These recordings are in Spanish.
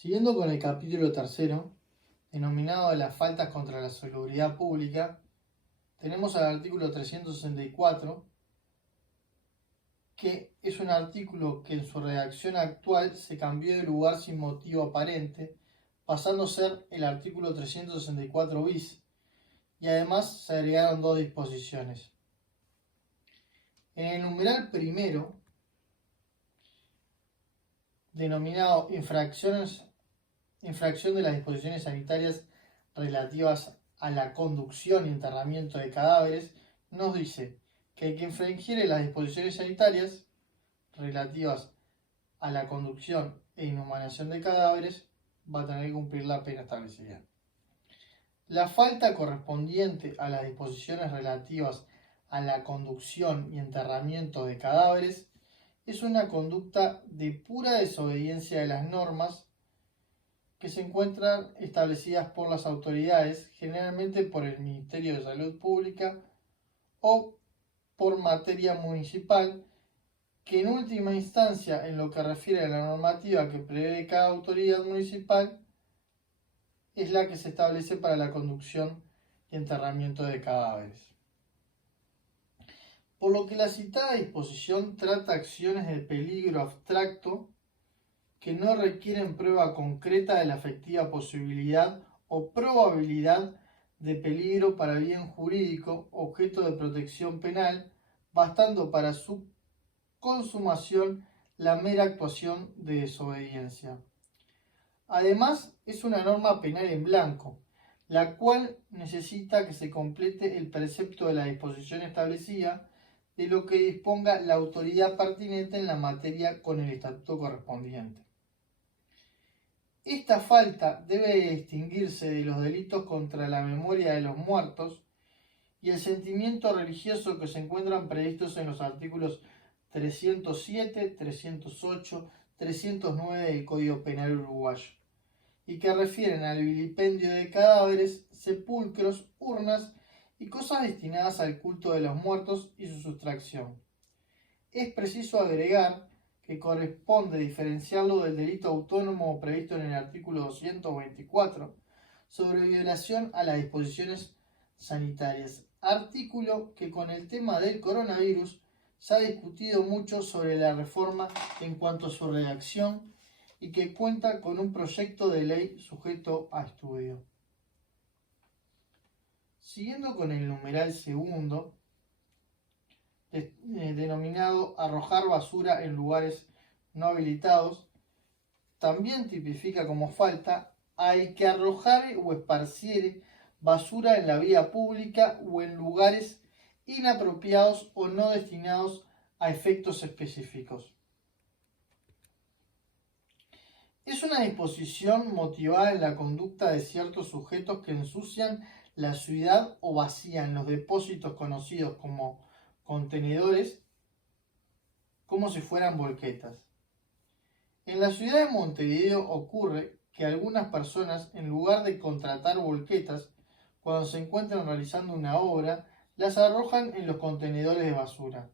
Siguiendo con el capítulo tercero, denominado las faltas contra la salubridad pública, tenemos al artículo 364, que es un artículo que en su redacción actual se cambió de lugar sin motivo aparente, pasando a ser el artículo 364 bis, y además se agregaron dos disposiciones. En el numeral primero, denominado infracción de las disposiciones sanitarias relativas a la conducción y enterramiento de cadáveres, nos dice que el que infringiere las disposiciones sanitarias relativas a la conducción e inhumación de cadáveres va a tener que cumplir la pena establecida. La falta correspondiente a las disposiciones relativas a la conducción y enterramiento de cadáveres es una conducta de pura desobediencia de las normas que se encuentran establecidas por las autoridades, generalmente por el Ministerio de Salud Pública o por materia municipal, que en última instancia, en lo que refiere a la normativa que prevé cada autoridad municipal, es la que se establece para la conducción y enterramiento de cadáveres. Por lo que la citada disposición trata acciones de peligro abstracto que no requieren prueba concreta de la efectiva posibilidad o probabilidad de peligro para el bien jurídico objeto de protección penal, bastando para su consumación la mera actuación de desobediencia. Además, es una norma penal en blanco, la cual necesita que se complete el precepto de la disposición establecida de lo que disponga la autoridad pertinente en la materia con el estatuto correspondiente. Esta falta debe distinguirse de los delitos contra la memoria de los muertos y el sentimiento religioso que se encuentran previstos en los artículos 307, 308, 309 del Código Penal uruguayo, y que refieren al vilipendio de cadáveres, sepulcros, urnas y cosas destinadas al culto de los muertos y su sustracción. Es preciso agregar que corresponde diferenciarlo del delito autónomo previsto en el artículo 224 sobre violación a las disposiciones sanitarias, artículo que con el tema del coronavirus se ha discutido mucho sobre la reforma en cuanto a su redacción y que cuenta con un proyecto de ley sujeto a estudio. Siguiendo con el numeral segundo, denominado arrojar basura en lugares no habilitados, también tipifica como falta al que arrojare o esparciere basura en la vía pública o en lugares inapropiados o no destinados a efectos específicos. Es una disposición motivada en la conducta de ciertos sujetos que ensucian la ciudad o vacían los depósitos conocidos como contenedores como si fueran volquetas. En la ciudad de Montevideo ocurre que algunas personas, en lugar de contratar volquetas, cuando se encuentran realizando una obra, las arrojan en los contenedores de basura.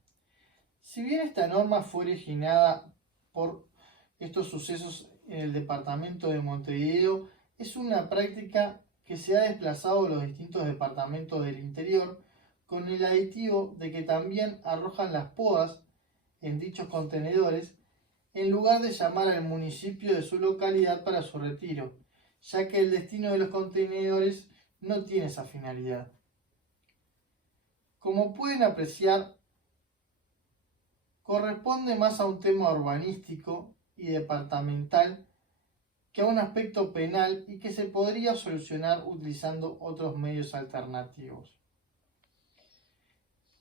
Si bien esta norma fue originada por estos sucesos en el departamento de Montevideo, es una práctica que se ha desplazado a los distintos departamentos del interior, con el aditivo de que también arrojan las podas en dichos contenedores, en lugar de llamar al municipio de su localidad para su retiro, ya que el destino de los contenedores no tiene esa finalidad. Como pueden apreciar, corresponde más a un tema urbanístico y departamental que a un aspecto penal y que se podría solucionar utilizando otros medios alternativos.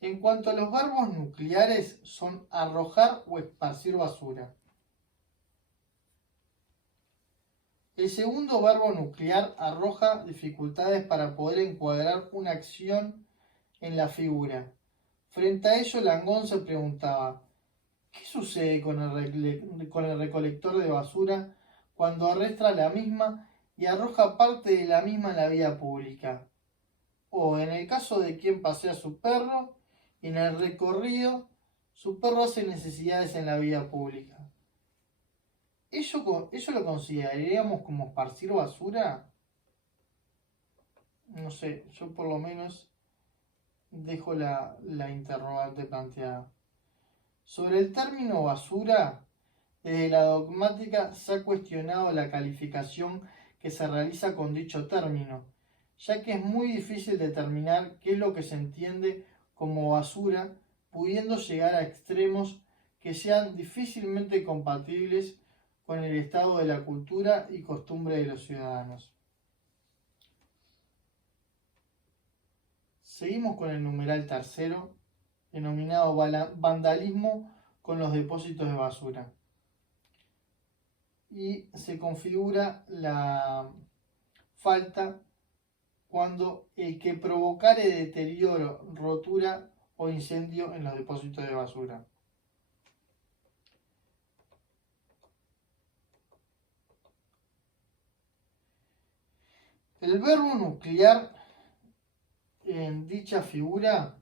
En cuanto a los verbos nucleares, son arrojar o esparcir basura. El segundo verbo nuclear arroja dificultades para poder encuadrar una acción en la figura. Frente a ello, Langón se preguntaba: ¿qué sucede con el recolector de basura cuando arrastra la misma y arroja parte de la misma en la vía pública? O en el caso de quien pasea a su perro y en el recorrido su perro hace necesidades en la vía pública. ¿Eso lo consideraríamos como esparcir basura? No sé, yo por lo menos dejo la interrogante planteada. Sobre el término basura, desde la dogmática se ha cuestionado la calificación que se realiza con dicho término, ya que es muy difícil determinar qué es lo que se entiende como basura, pudiendo llegar a extremos que sean difícilmente compatibles con el estado de la cultura y costumbre de los ciudadanos. Seguimos con el numeral tercero, denominado vandalismo con los depósitos de basura. Y se configura la falta cuando el que provocare deterioro, rotura o incendio en los depósitos de basura. El verbo nuclear en dicha figura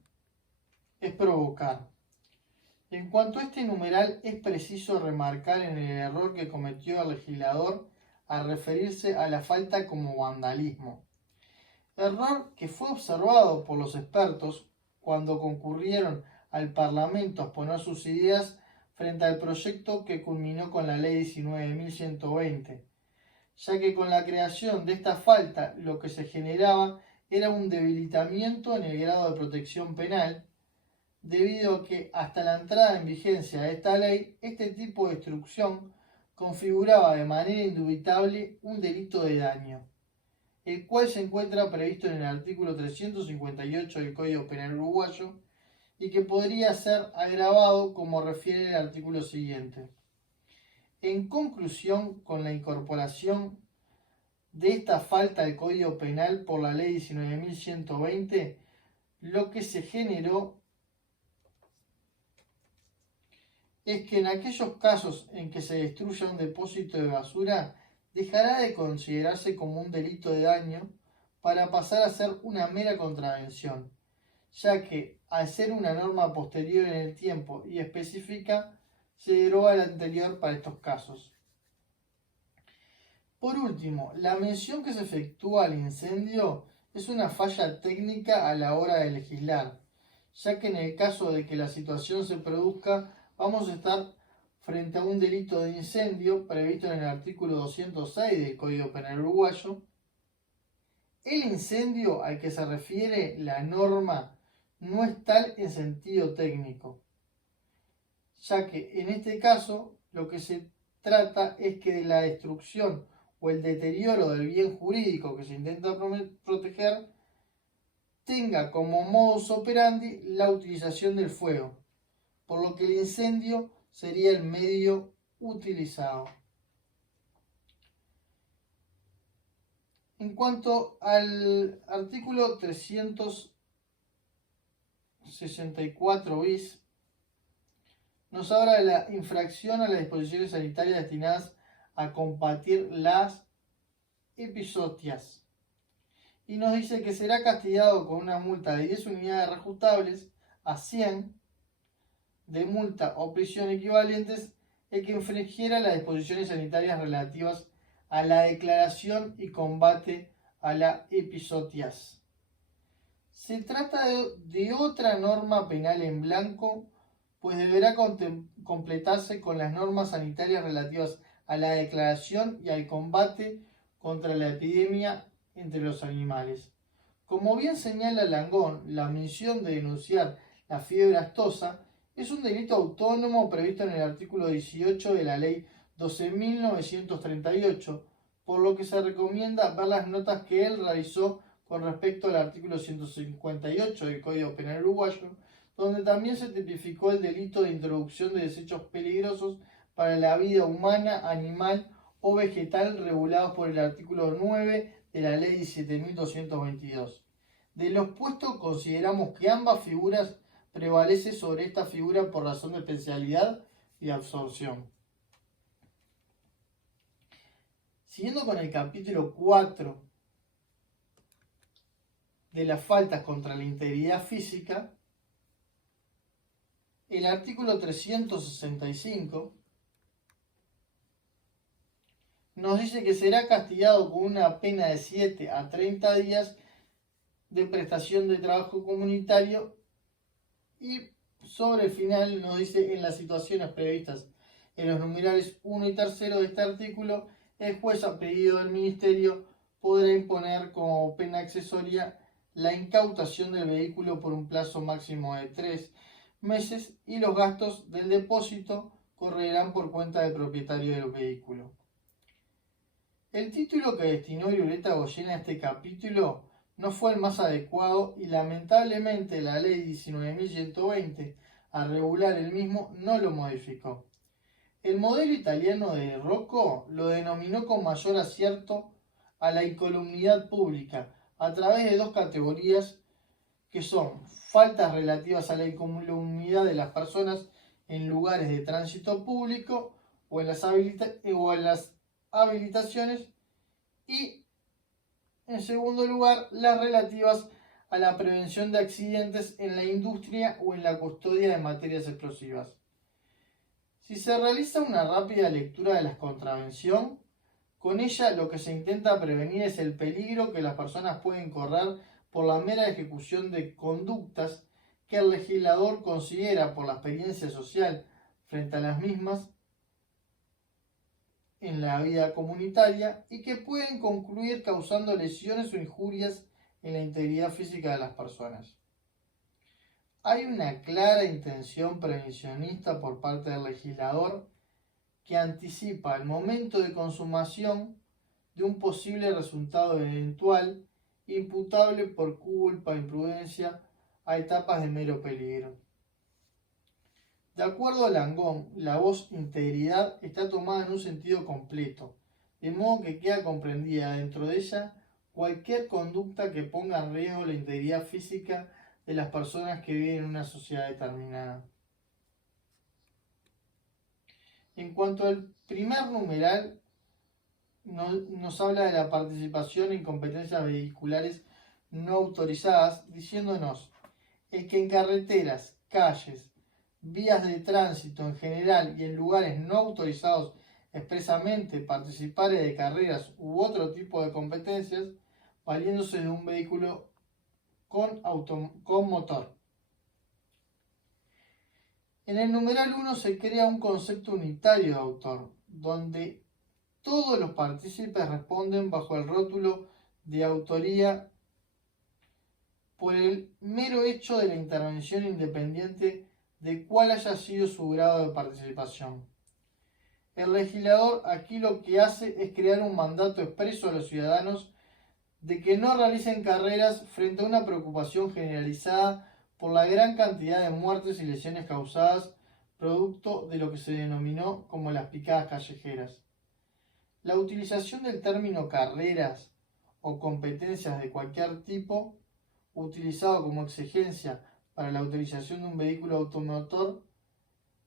es provocar. En cuanto a este numeral, es preciso remarcar en el error que cometió el legislador al referirse a la falta como vandalismo. Error que fue observado por los expertos cuando concurrieron al Parlamento a exponer sus ideas frente al proyecto que culminó con la Ley 19.120, ya que con la creación de esta falta lo que se generaba era un debilitamiento en el grado de protección penal, debido a que hasta la entrada en vigencia de esta ley, este tipo de destrucción configuraba de manera indubitable un delito de daño, el cual se encuentra previsto en el artículo 358 del Código Penal uruguayo y que podría ser agravado como refiere el artículo siguiente. En conclusión, con la incorporación de esta falta al Código Penal por la Ley 19.120, lo que se generó es que en aquellos casos en que se destruya un depósito de basura, dejará de considerarse como un delito de daño para pasar a ser una mera contravención, ya que al ser una norma posterior en el tiempo y específica, se deroga la anterior para estos casos. Por último, la mención que se efectúa al incendio es una falla técnica a la hora de legislar, ya que en el caso de que la situación se produzca, vamos a estar frente a un delito de incendio previsto en el artículo 206 del Código Penal uruguayo. El incendio al que se refiere la norma no es tal en sentido técnico, ya que en este caso lo que se trata es que de la destrucción o el deterioro del bien jurídico que se intenta proteger tenga como modus operandi la utilización del fuego, por lo que el incendio sería el medio utilizado. En cuanto al artículo 364 bis, nos habla de la infracción a las disposiciones sanitarias destinadas a combatir las epizootias. Y nos dice que será castigado con una multa de 10 unidades reajustables a 100 de multa o prisión equivalentes el que infringiera las disposiciones sanitarias relativas a la declaración y combate a la epizootias. Se trata de otra norma penal en blanco, pues deberá completarse con las normas sanitarias relativas a la declaración y al combate contra la epidemia entre los animales. Como bien señala Langón, la omisión de denunciar la fiebre aftosa es un delito autónomo previsto en el artículo 18 de la Ley 12.938, por lo que se recomienda ver las notas que él realizó con respecto al artículo 158 del Código Penal uruguayo, donde también se tipificó el delito de introducción de desechos peligrosos para la vida humana, animal o vegetal regulados por el artículo 9 de la Ley 17.222. De los puestos, consideramos que ambas figuras prevalecen sobre esta figura por razón de especialidad y absorción. Siguiendo con el capítulo 4 de las faltas contra la integridad física, el artículo 365 nos dice que será castigado con una pena de 7 a 30 días de prestación de trabajo comunitario, y sobre el final nos dice: en las situaciones previstas en los numerales 1 y 3 de este artículo, el juez, a pedido del ministerio, podrá imponer como pena accesoria la incautación del vehículo por un plazo máximo de 3 meses, y los gastos del depósito correrán por cuenta del propietario del vehículo. El título que destinó Violeta Goyena a este capítulo no fue el más adecuado, y lamentablemente la ley 19.120, al regular el mismo, no lo modificó. El modelo italiano de Rocco lo denominó con mayor acierto a la incolumnidad pública a través de dos categorías, que son faltas relativas a la incolumnidad de las personas en lugares de tránsito público o en las habilitaciones, y en segundo lugar las relativas a la prevención de accidentes en la industria o en la custodia de materias explosivas. Si se realiza una rápida lectura de la contravención, con ella lo que se intenta prevenir es el peligro que las personas pueden correr por la mera ejecución de conductas que el legislador considera, por la experiencia social frente a las mismas en la vida comunitaria, y que pueden concluir causando lesiones o injurias en la integridad física de las personas. Hay una clara intención prevencionista por parte del legislador, que anticipa el momento de consumación de un posible resultado eventual imputable por culpa o imprudencia a etapas de mero peligro. De acuerdo a Langón, la voz integridad está tomada en un sentido completo, de modo que queda comprendida dentro de ella cualquier conducta que ponga en riesgo la integridad física de las personas que viven en una sociedad determinada. En cuanto al primer numeral, nos habla de la participación en competencias vehiculares no autorizadas, diciéndonos: el que en carreteras, calles, vías de tránsito en general y en lugares no autorizados expresamente participare de carreras u otro tipo de competencias, valiéndose de un vehículo con motor. En el numeral 1 se crea un concepto unitario de autor, donde todos los partícipes responden bajo el rótulo de autoría por el mero hecho de la intervención, independiente de cuál haya sido su grado de participación. El legislador aquí lo que hace es crear un mandato expreso a los ciudadanos de que no realicen carreras, frente a una preocupación generalizada por la gran cantidad de muertes y lesiones causadas producto de lo que se denominó como las picadas callejeras. La utilización del término carreras o competencias de cualquier tipo, utilizado como exigencia para la utilización de un vehículo automotor,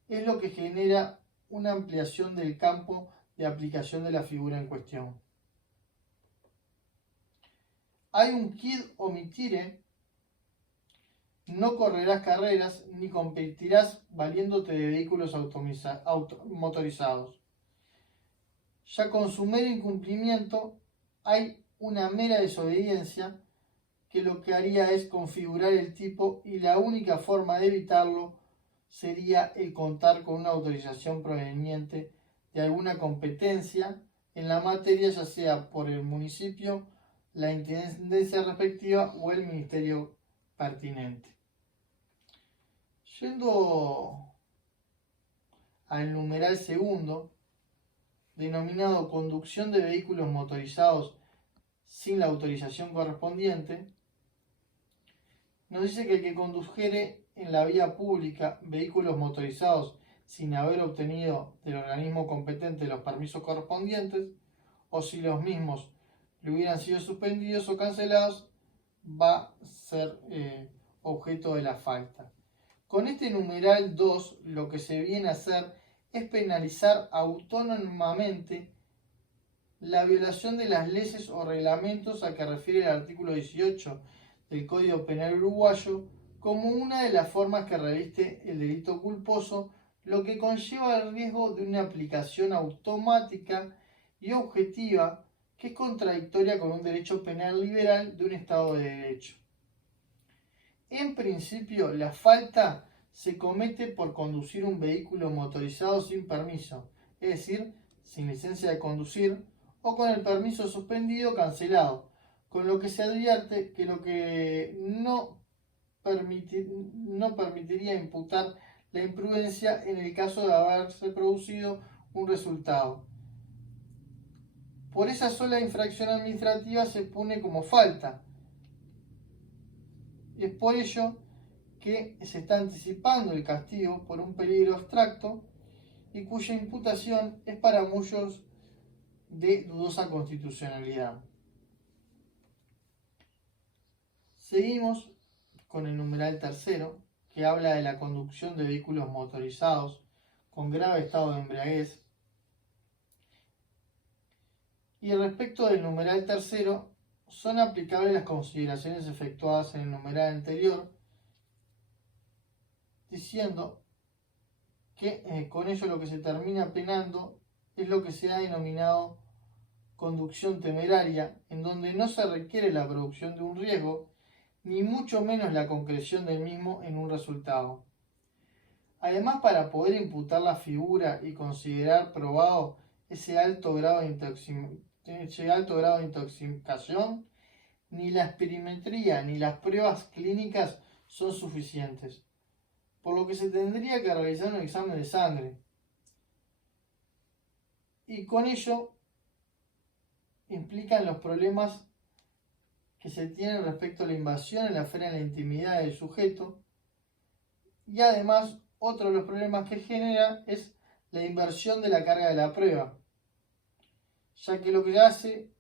es lo que genera una ampliación del campo de aplicación de la figura en cuestión. Hay un quid omitire: no correrás carreras ni competirás valiéndote de vehículos motorizados. Ya con su mero incumplimiento hay una mera desobediencia, que lo que haría es configurar el tipo, y la única forma de evitarlo sería el contar con una autorización proveniente de alguna competencia en la materia, ya sea por el municipio, la intendencia respectiva o el ministerio pertinente. Yendo al numeral segundo, denominado conducción de vehículos motorizados sin la autorización correspondiente, nos dice que el que condujere en la vía pública vehículos motorizados sin haber obtenido del organismo competente los permisos correspondientes, o si los mismos le hubieran sido suspendidos o cancelados, va a ser objeto de la falta. Con este numeral 2 lo que se viene a hacer es penalizar autónomamente la violación de las leyes o reglamentos a que refiere el artículo 18 del Código Penal uruguayo, como una de las formas que reviste el delito culposo, lo que conlleva el riesgo de una aplicación automática y objetiva que es contradictoria con un derecho penal liberal de un Estado de Derecho. En principio, la falta se comete por conducir un vehículo motorizado sin permiso, es decir, sin licencia de conducir o con el permiso suspendido o cancelado, con lo que se advierte que lo que no permitiría imputar la imprudencia en el caso de haberse producido un resultado. Por esa sola infracción administrativa se pone como falta. Es por ello que se está anticipando el castigo por un peligro abstracto y cuya imputación es para muchos de dudosa constitucionalidad. Seguimos con el numeral tercero, que habla de la conducción de vehículos motorizados con grave estado de embriaguez. Y respecto del numeral tercero, son aplicables las consideraciones efectuadas en el numeral anterior, diciendo que con ello lo que se termina penando es lo que se ha denominado conducción temeraria, en donde no se requiere la producción de un riesgo, ni mucho menos la concreción del mismo en un resultado. Además, para poder imputar la figura y considerar probado ese alto grado de intoxicación, ni la esperimetría ni las pruebas clínicas son suficientes, por lo que se tendría que realizar un examen de sangre. Y con ello implican los problemas que se tienen respecto a la invasión en la esfera de la intimidad del sujeto, y además otro de los problemas que genera es la inversión de la carga de la prueba, ya que lo que hace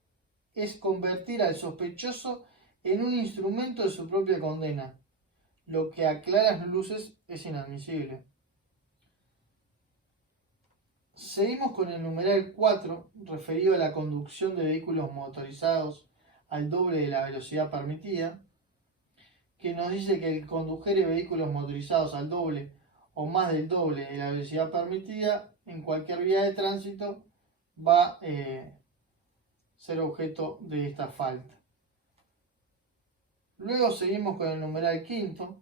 es convertir al sospechoso en un instrumento de su propia condena, lo que a claras luces es inadmisible. Seguimos con el numeral 4, referido a la conducción de vehículos motorizados al doble de la velocidad permitida, que nos dice que el conducir vehículos motorizados al doble o más del doble de la velocidad permitida en cualquier vía de tránsito va a ser objeto de esta falta. Luego seguimos con el numeral 5,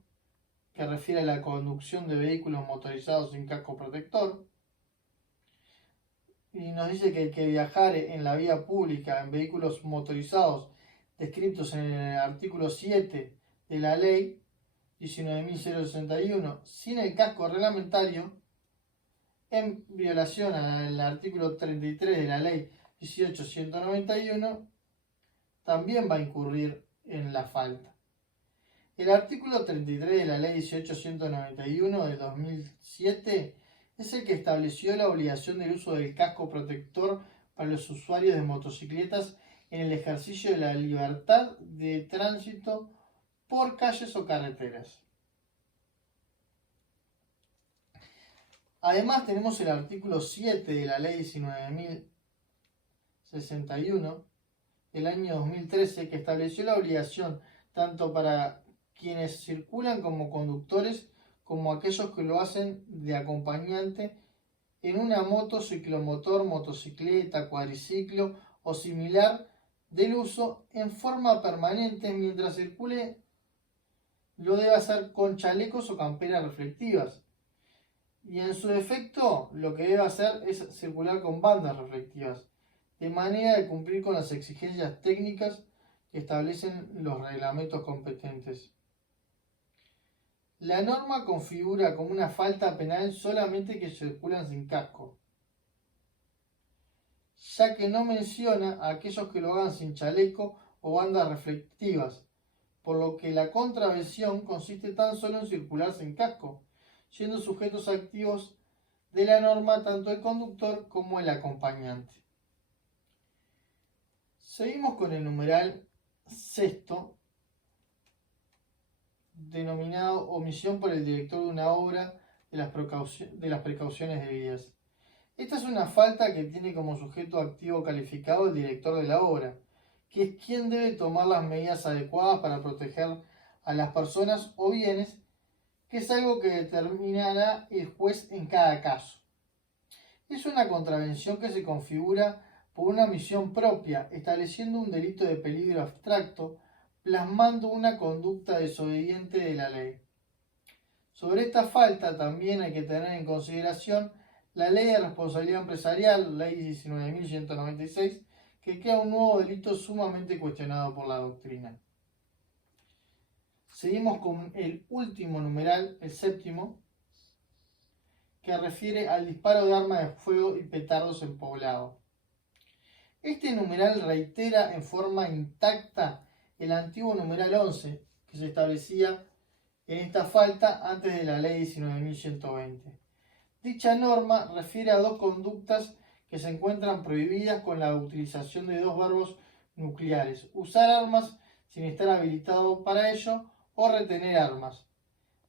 que refiere a la conducción de vehículos motorizados sin casco protector, y nos dice que el que viajare en la vía pública en vehículos motorizados descritos en el artículo 7 de la ley 19.061 sin el casco reglamentario, en violación al artículo 33 de la ley 18.191, también va a incurrir en la falta. El artículo 33 de la ley 18.191 de 2007 es el que estableció la obligación del uso del casco protector para los usuarios de motocicletas en el ejercicio de la libertad de tránsito por calles o carreteras. Además tenemos el artículo 7 de la ley 19.061 del año 2013 que estableció la obligación tanto para quienes circulan como conductores como aquellos que lo hacen de acompañante en una moto, ciclomotor, motocicleta, cuadriciclo o similar del uso en forma permanente mientras circule, lo debe hacer con chalecos o camperas reflectivas. Y en su defecto, lo que debe hacer es circular con bandas reflectivas, de manera de cumplir con las exigencias técnicas que establecen los reglamentos competentes. La norma configura como una falta penal solamente que circulan sin casco, ya que no menciona a aquellos que lo hagan sin chaleco o bandas reflectivas, por lo que la contravención consiste tan solo en circular sin casco, siendo sujetos activos de la norma tanto el conductor como el acompañante. Seguimos con el numeral sexto, denominado omisión por el director de una obra de las precauciones debidas. Esta es una falta que tiene como sujeto activo calificado el director de la obra, que es quien debe tomar las medidas adecuadas para proteger a las personas o bienes, que es algo que determinará el juez en cada caso. Es una contravención que se configura por una misión propia, estableciendo un delito de peligro abstracto, plasmando una conducta desobediente de la ley. Sobre esta falta también hay que tener en consideración la Ley de Responsabilidad Empresarial, Ley 19.196, que crea un nuevo delito sumamente cuestionado por la doctrina. Seguimos con el último numeral, el séptimo, que refiere al disparo de armas de fuego y petardos en poblado. Este numeral reitera en forma intacta el antiguo numeral 11, que se establecía en esta falta antes de la Ley 19.120. Dicha norma refiere a dos conductas que se encuentran prohibidas con la utilización de dos verbos nucleares: usar armas sin estar habilitado para ello o retener armas.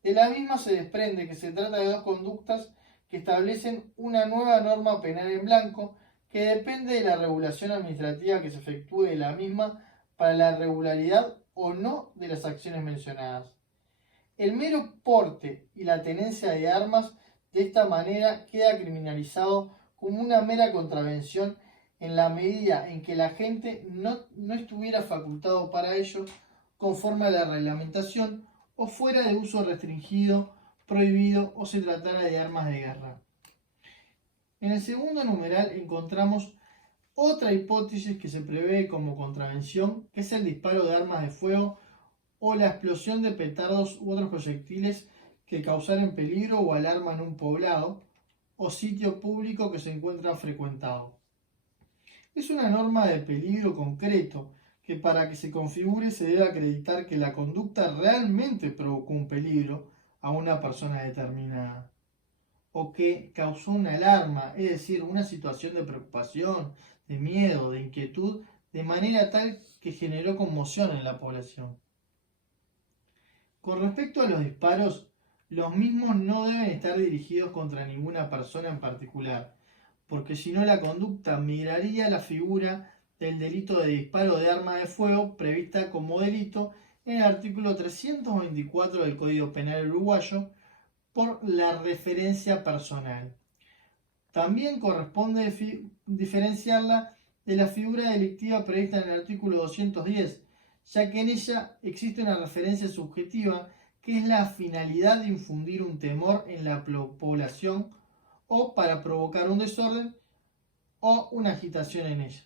De la misma se desprende que se trata de dos conductas que establecen una nueva norma penal en blanco que depende de la regulación administrativa que se efectúe de la misma para la regularidad o no de las acciones mencionadas. El mero porte y la tenencia de armas de esta manera queda criminalizado como una mera contravención en la medida en que la gente no estuviera facultado para ello conforme a la reglamentación o fuera de uso restringido, prohibido o se tratara de armas de guerra. En el segundo numeral encontramos otra hipótesis que se prevé como contravención, que es el disparo de armas de fuego o la explosión de petardos u otros proyectiles que causaren peligro o alarma en un poblado o sitio público que se encuentra frecuentado. Es una norma de peligro concreto que para que se configure se debe acreditar que la conducta realmente provocó un peligro a una persona determinada o que causó una alarma, es decir, una situación de preocupación, de miedo, de inquietud, de manera tal que generó conmoción en la población. Con respecto a los disparos, los mismos no deben estar dirigidos contra ninguna persona en particular, porque si no la conducta migraría a la figura del delito de disparo de arma de fuego prevista como delito en el artículo 324 del Código Penal uruguayo por la referencia personal. También corresponde diferenciarla de la figura delictiva prevista en el artículo 210, ya que en ella existe una referencia subjetiva que es la finalidad de infundir un temor en la población o para provocar un desorden o una agitación en ella.